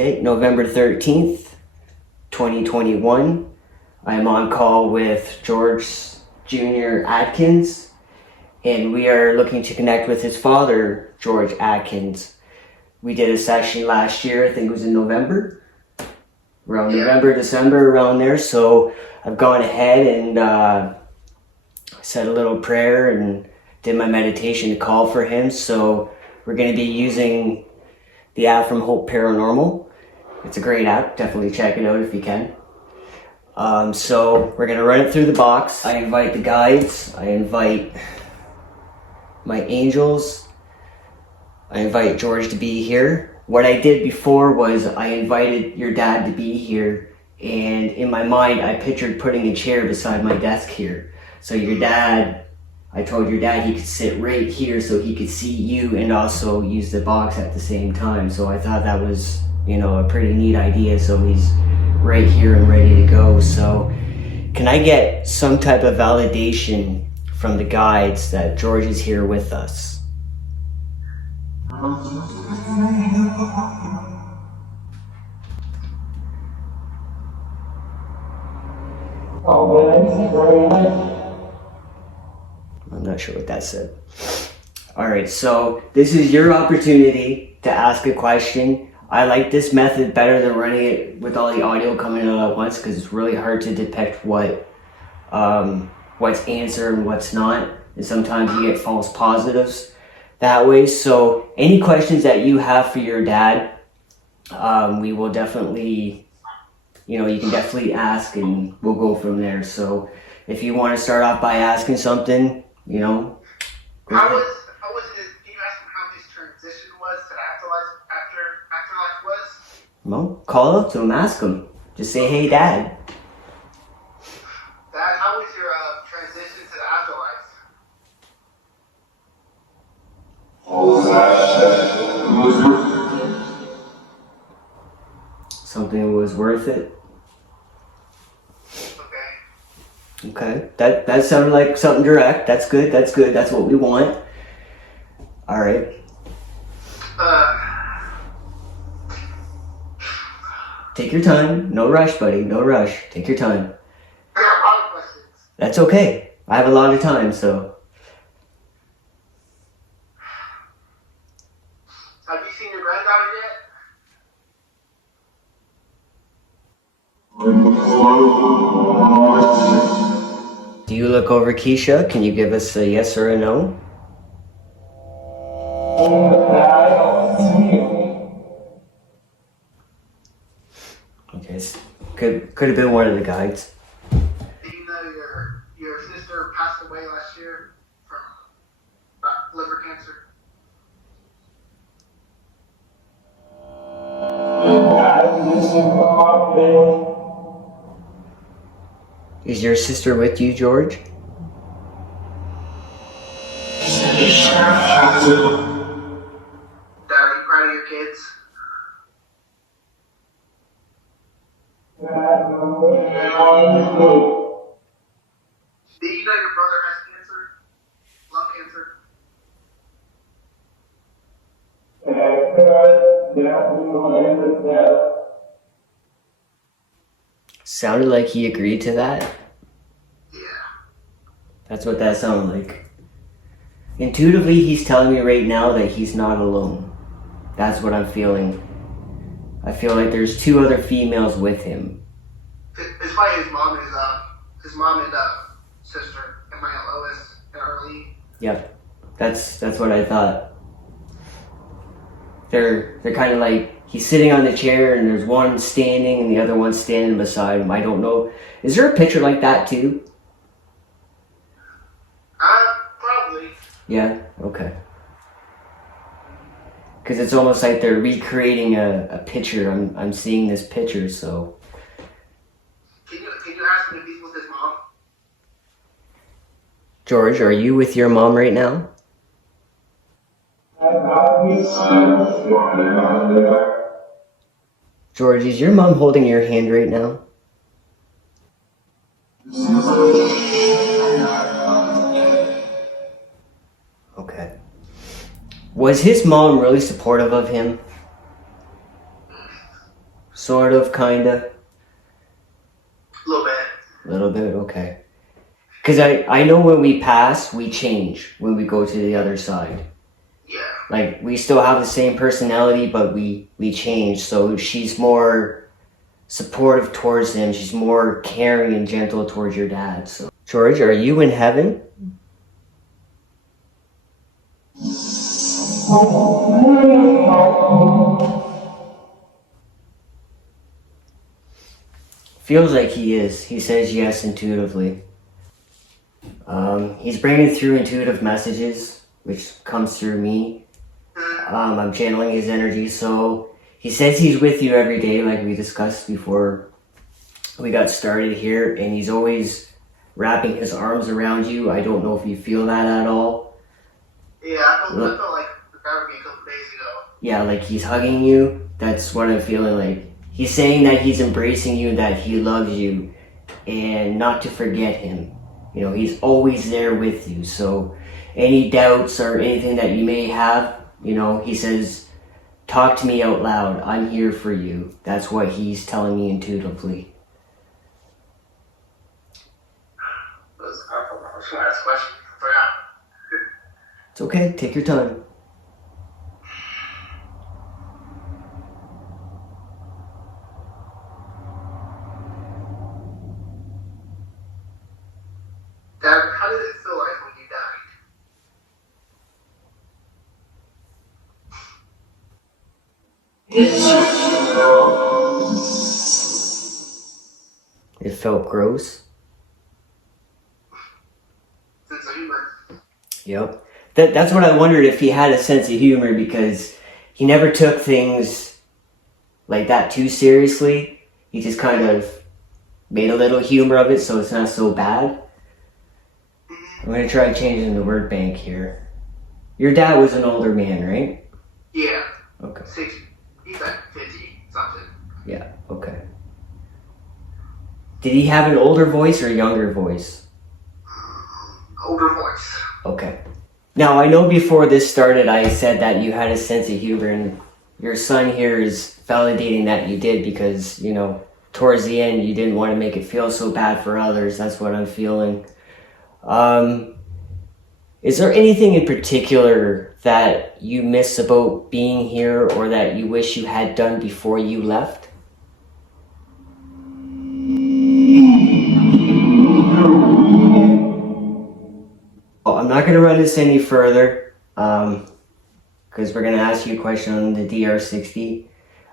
Okay, November 13th, 2021. I am on call with George Jr. Atkins, and we are looking to connect with his father, George Atkins. We did a session last year, I think it was in November, around November, December, around there. So I've gone ahead and said a little prayer and did my meditation to call for him. So we're going to be using the app from Hope Paranormal. It's a great app. Definitely check it out if you can. So we're going to run it through the box. I invite the guides. I invite my angels. I invite George to be here. What I did before was I invited your dad to be here, and in my mind I pictured putting a chair beside my desk here. So your dad, I told your dad he could sit right here so he could see you and also use the box at the same time. So I thought that was, a pretty neat idea. So he's right here and ready to go. So can I get some type of validation from the guides that George is here with us? I'm not sure what that said. All right, so this is your opportunity to ask a question. I like this method better than running it with all the audio coming out at once, because it's really hard to depict what's answer and what's not, and sometimes you get false positives that way. So any questions that you have for your dad, we will definitely, you can definitely ask, and we'll go from there. So if you want to start off by asking something, How was his, do you ask him how his transition was to the afterlife was? Well, call up to him, ask him. Just say, hey, Dad. Dad, how was your transition to the afterlife? Something was worth it. Okay. Okay, that sounded like something direct. That's good. That's what we want. All right. Take your time. No rush, buddy. No rush. Take your time. I got a lot of questions. That's okay. I have a lot of time, so. Have you seen your granddaughter yet? Do you look over Keisha? Can you give us a yes or a no? Okay, could have been one of the guides. Do you know your sister passed away last year from liver cancer? Is your sister with you, George? Dad, are you proud of your kids? Do you know your brother has cancer? Lung cancer? Sounded like he agreed to that. Yeah. That's what that sounded like. Intuitively, he's telling me right now that he's not alone. That's what I'm feeling. I feel like there's two other females with him. It's probably his mom and sister, and my Lois and Arlene. Yep, that's what I thought. They're kind of like, he's sitting on the chair and there's one standing and the other one standing beside him. I don't know. Is there a picture like that too? Probably. Yeah, okay. Because it's almost like they're recreating a picture. I'm seeing this picture, so. Can you ask him if he's with his mom? George, are you with your mom right now? George, is your mom holding your hand right now? Okay. Was his mom really supportive of him? Sort of, kinda? A little bit. A little bit, okay. Because I know when we pass, we change when we go to the other side. Yeah. Like, we still have the same personality, but we change. So she's more supportive towards him. She's more caring and gentle towards your dad. So, George, are you in heaven? Feels like he is. He says yes intuitively. He's bringing through intuitive messages, which comes through me. I'm channeling his energy, so he says he's with you every day, like we discussed before we got started here, and he's always wrapping his arms around you. I don't know if you feel that at all. Yeah, I felt like that would be a couple days ago. Yeah, like he's hugging you. That's what I'm feeling like. He's saying that he's embracing you, that he loves you, and not to forget him. You know, he's always there with you. So any doubts or anything that you may have, you know, he says, talk to me out loud. I'm here for you. That's what he's telling me intuitively. I was going to ask a question. I forgot. It's okay. Take your time. Dad, how did it feel like when you died? It felt gross. Sense of humor. Yep. That's what I wondered, if he had a sense of humor, because he never took things like that too seriously. He just kind of made a little humor of it, so it's not so bad. I'm going to try changing the word bank here. Your dad was an older man, right? Yeah. Okay. 60. He's like 50 something. Yeah, okay. Did he have an older voice or a younger voice? Older voice. Okay. Now, I know before this started, I said that you had a sense of humor, and your son here is validating that you did, because, you know, towards the end, you didn't want to make it feel so bad for others. That's what I'm feeling. Is there anything in particular that you miss about being here, or that you wish you had done before you left? Well, I'm not going to run this any further, because we're going to ask you a question on the DR60.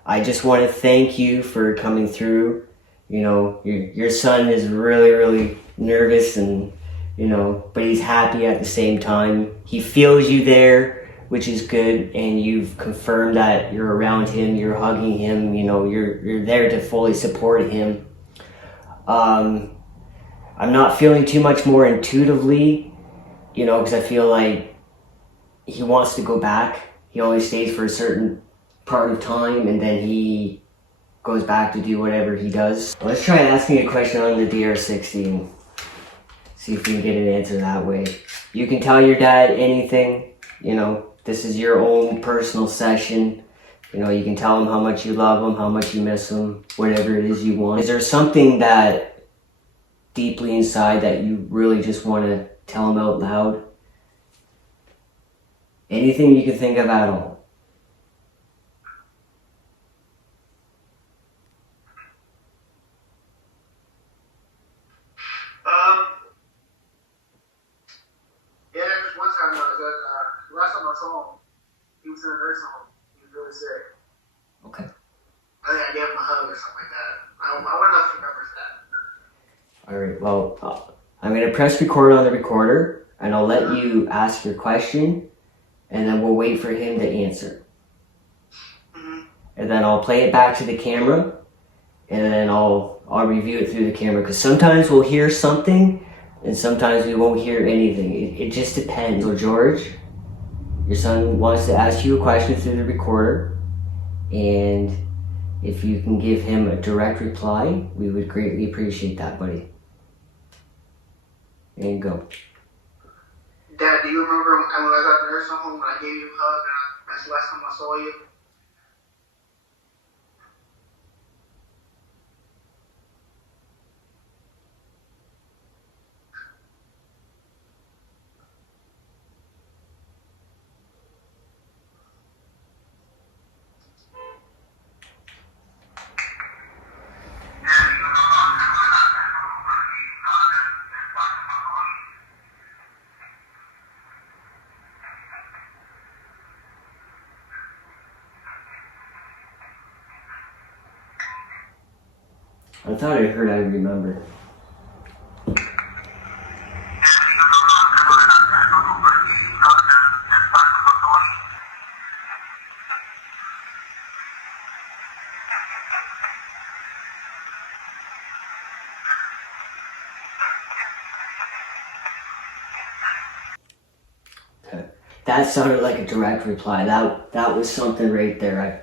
I just want to thank you for coming through. You know, your son is really, really nervous, and, you know, but he's happy at the same time. He feels you there, which is good, and you've confirmed that you're around him, you're hugging him, you know, you're there to fully support him. I'm not feeling too much more intuitively, you know, because I feel like he wants to go back. He only stays for a certain part of time, and then he goes back to do whatever he does. Let's try asking a question on the DR60 and see if we can get an answer that way. You can tell your dad anything, you know, this is your own personal session. You know, you can tell him how much you love him, how much you miss him, whatever it is you want. Is there something that deeply inside that you really just want to tell him out loud? Anything you can think of at all. Yeah, just one time I was at, last time I saw him, he was in a nursing home. He was really sick. Okay. I think I gave him a hug or something like that. I want to know if he remembers that. All right, well, I'm going to press record on the recorder, and I'll let you ask your question, and then we'll wait for him to answer. And then I'll play it back to the camera, and then I'll review it through the camera, because sometimes we'll hear something, and sometimes we won't hear anything. It just depends. So George, your son wants to ask you a question through the recorder, and if you can give him a direct reply, we would greatly appreciate that, buddy. And go. Dad, do you remember when I was at the nursing home when I gave you a hug and that's the last time I saw you? I thought I heard I remember. Okay. That sounded like a direct reply. That was something right there.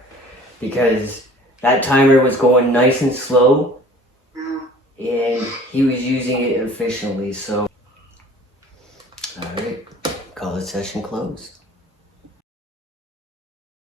Because that timer was going nice and slow, and he was using it efficiently. So, all right, call it session closed.